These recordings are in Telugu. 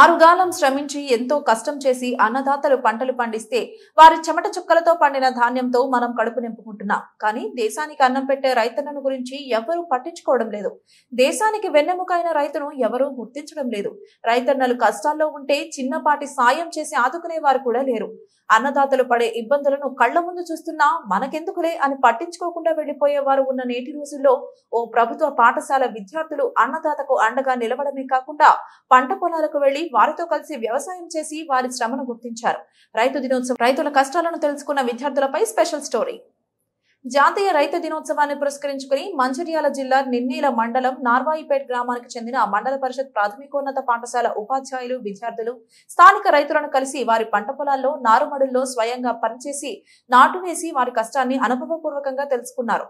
ఆరుగాలం శ్రమించి ఎంతో కష్టం చేసి అన్నదాతలు పంటలు పండిస్తే వారి చెమట చుక్కలతో పండిన ధాన్యంతో మనం కడుపు నింపుకుంటున్నాం. కానీ దేశానికి అన్నం పెట్టే రైతన్నను గురించి ఎవరూ పట్టించుకోవడం లేదు. దేశానికి వెన్నెముకైన రైతును ఎవరూ గుర్తించడం లేదు. రైతన్నలు కష్టాల్లో ఉంటే చిన్నపాటి సాయం చేసి ఆదుకునే వారు కూడా లేరు. అన్నదాతలు పడే ఇబ్బందులను కళ్ల ముందు చూస్తున్నా మనకెందుకులే అని పట్టించుకోకుండా వెళ్లిపోయేవారు ఉన్న నేటి రోజుల్లో ఓ ప్రభుత్వ పాఠశాల విద్యార్థులు అన్నదాతకు అండగా నిలవడమే కాకుండా పంట పొలాలకు వెళ్లి వారితో కలిసి వ్యవసాయం చేసి వారి శ్రమను గుర్తించారు. రైతు దినోత్సవం రైతుల కష్టాలను తెలుసుకున్న విద్యార్థులపై స్పెషల్ స్టోరీ. జాతీయ రైతు దినోత్సవాన్ని పురస్కరించుకుని మంచిర్యాల జిల్లా నిన్నీల మండలం నార్వాయిపేట్ గ్రామానికి చెందిన మండల పరిషత్ ప్రాథమికోన్నత పాఠశాల ఉపాధ్యాయులు విద్యార్థులు స్థానిక రైతులను కలిసి వారి పంట పొలాల్లో నారుమడుల్లో స్వయంగా పనిచేసి నాటు వేసి వారి కష్టాన్ని అనుభవపూర్వకంగా తెలుసుకున్నారు.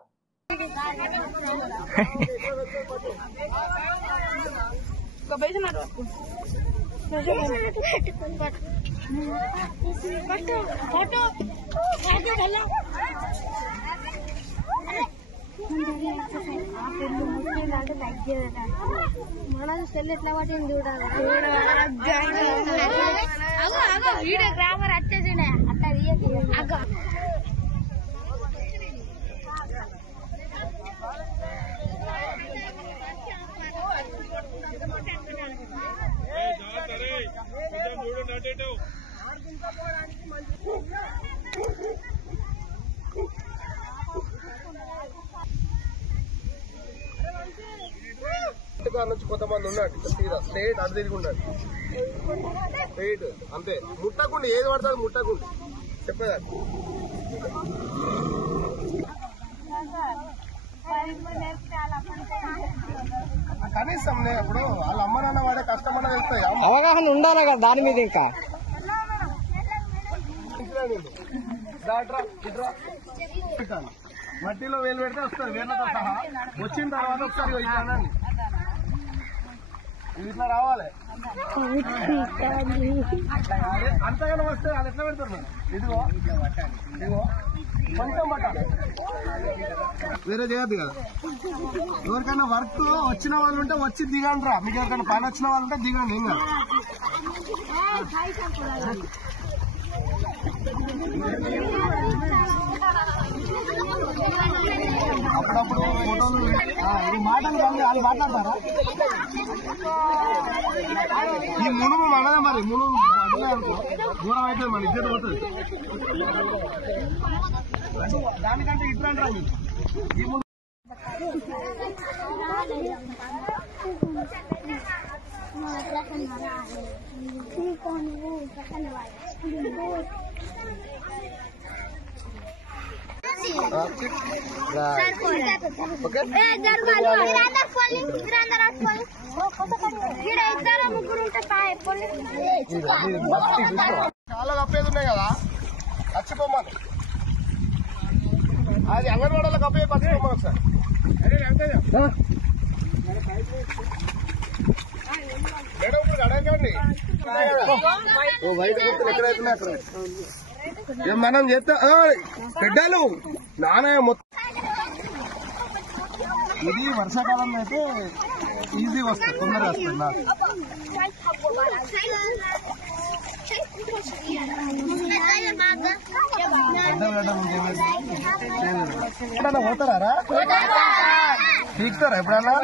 మన సెల్ ఎట్లా పట్టింది చూడాలి. గ్రామర్ వచ్చేసిండే అట్లా నుంచి కొంతమంది ఉన్నాడు స్ట్రేట్ అటు తిరిగి ఉన్నాడు స్ట్రేట్ అంతే ముట్టకుండా ఏది పడుతుంది ముట్టకుండా చెప్పేదాన్ని కనీసం ఇప్పుడు వాళ్ళ అమ్మ నాన్న వాడే కష్టం అన్నది వెళ్తాయి అవగాహన ఉండాలి కదా దాని మీద. ఇంకా మట్టిలో వేలు పెడితే వస్తారు వేర్లతో సహా. వచ్చిన తర్వాత ఒకసారి ఇట్లా రావాలి అంతగానో వస్తే వాళ్ళు ఎట్లా పెడతారు మేడం. ఇదిగో ఇదిగో కొంచెం పట్టాలి వేరే చేయద్దు కదా. ఎవరికైనా వర్క్ వచ్చిన వాళ్ళు ఉంటే వచ్చి దిగండి రా. మీకు ఎవరికైనా పని వచ్చిన వాళ్ళు ఉంటే దిగండి. ఏం కాదు. అప్పుడప్పుడు ఫోటోలు ఈ మాటలు వాళ్ళు మాట్లాడతారా? ఈ మునుము మనదే. మరి మునుము అట్లే అనుకో దూరం అయితే మన ఇద్దరు పోతుంది. దానికంటే ఇట్లా రా మీకు ఈ మునుము చాలా కప్పేది ఉన్నాయి కదా. చచ్చిపోమ్మని అది అంగన్వాడలో కప్పే పచ్చిపోమ్మని ఒకసారి మేడం ఇప్పుడు అడగండి. వైట్ గుర్తులు ఎక్కడైతున్నాయి అక్కడ మనం చేస్తా పెడ్డాలు నానే మొత్తం. ఇది వర్షాకాలంలో అయితే ఈజీగా వస్తుంది, తొందరగా వస్తుంది. నాకు ఎప్పుడన్నా పోతారా? తీస్తారా ఎప్పుడన్నా?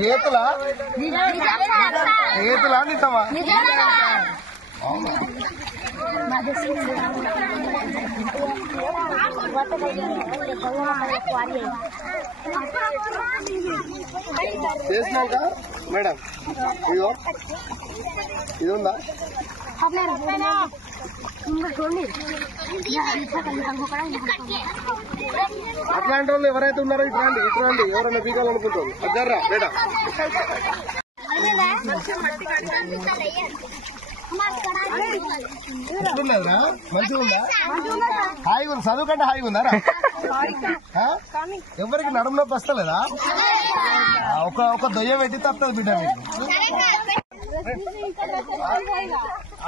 చేతులా చేతులా నిజమా? చేసినాక మేడం ఇదిగో ఇది ఉందా? అట్లాంటి వాళ్ళు ఎవరైతే ఉన్నారో ఇట్లాంటి ఇట్లాంటి ఎవరైనా పీకాలనుకుంటారు అద్దర్రా మేడం. ఎట్లున్నదిరా? మంచిగా ఉందా? హాయిగా ఉంది. చదువు కంటే హాయిగా ఉందారా? ఎవరికి నడుము నొప్పి వస్తలేదా? ఒక దొయ్య పెట్టి తప్పదు బిడ్డ మీకు.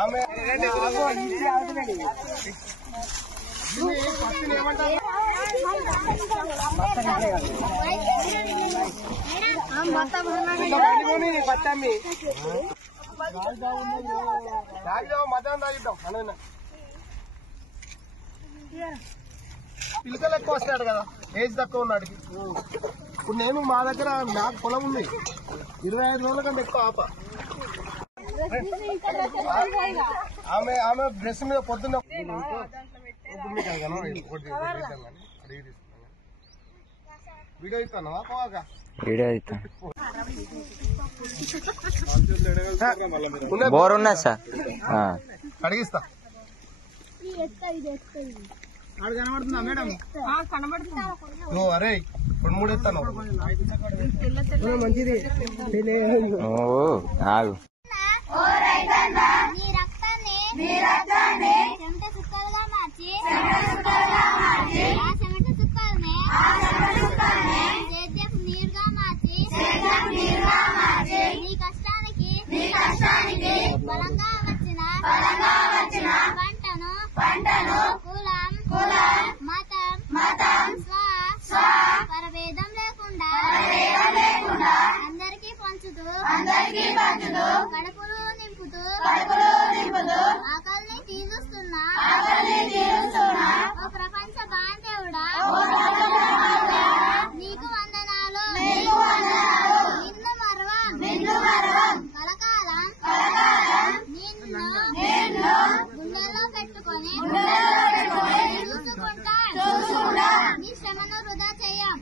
ఆమె ఏమంటారు మధ్యాహ్నం తాగిద్దాం అన్న పిల్లకలు ఎక్కువ వస్తాడు కదా ఏజ్ తక్కువ ఉన్నాడికి. ఇప్పుడు నేను మా దగ్గర నాకు పొలం ఉంది 25 రోజుల కంటే ఎక్కువ ఆప. ఆమె డ్రెస్ మీద పొద్దున్న వీడియో ఇస్తాను వీడియో బోర్ ఉన్నది సార్ అడిగిస్తా. కనబడుతుందా మేడం? అరే 2-3 ఎత్తాను మంచిది. చెమట సుక్కలుగా మార్చి సేద్యపు నీరుగా మార్చి నీ కష్టానికి బలంగా వచ్చిన పంటను కులం మతం పరభేదం లేకుండా అందరికీ పంచుతూ కడుపులు నింపుతూ ఆకలిని తీరుస్తున్నా ఓ ప్రపంచ బాంధవుడా నీకు వందనాలు నిన్ను మరవం కలకాలం నిన్ను గుండెల్లో పెట్టుకొని చూసుకుంటా నీ శ్రమను వృధా చేయం.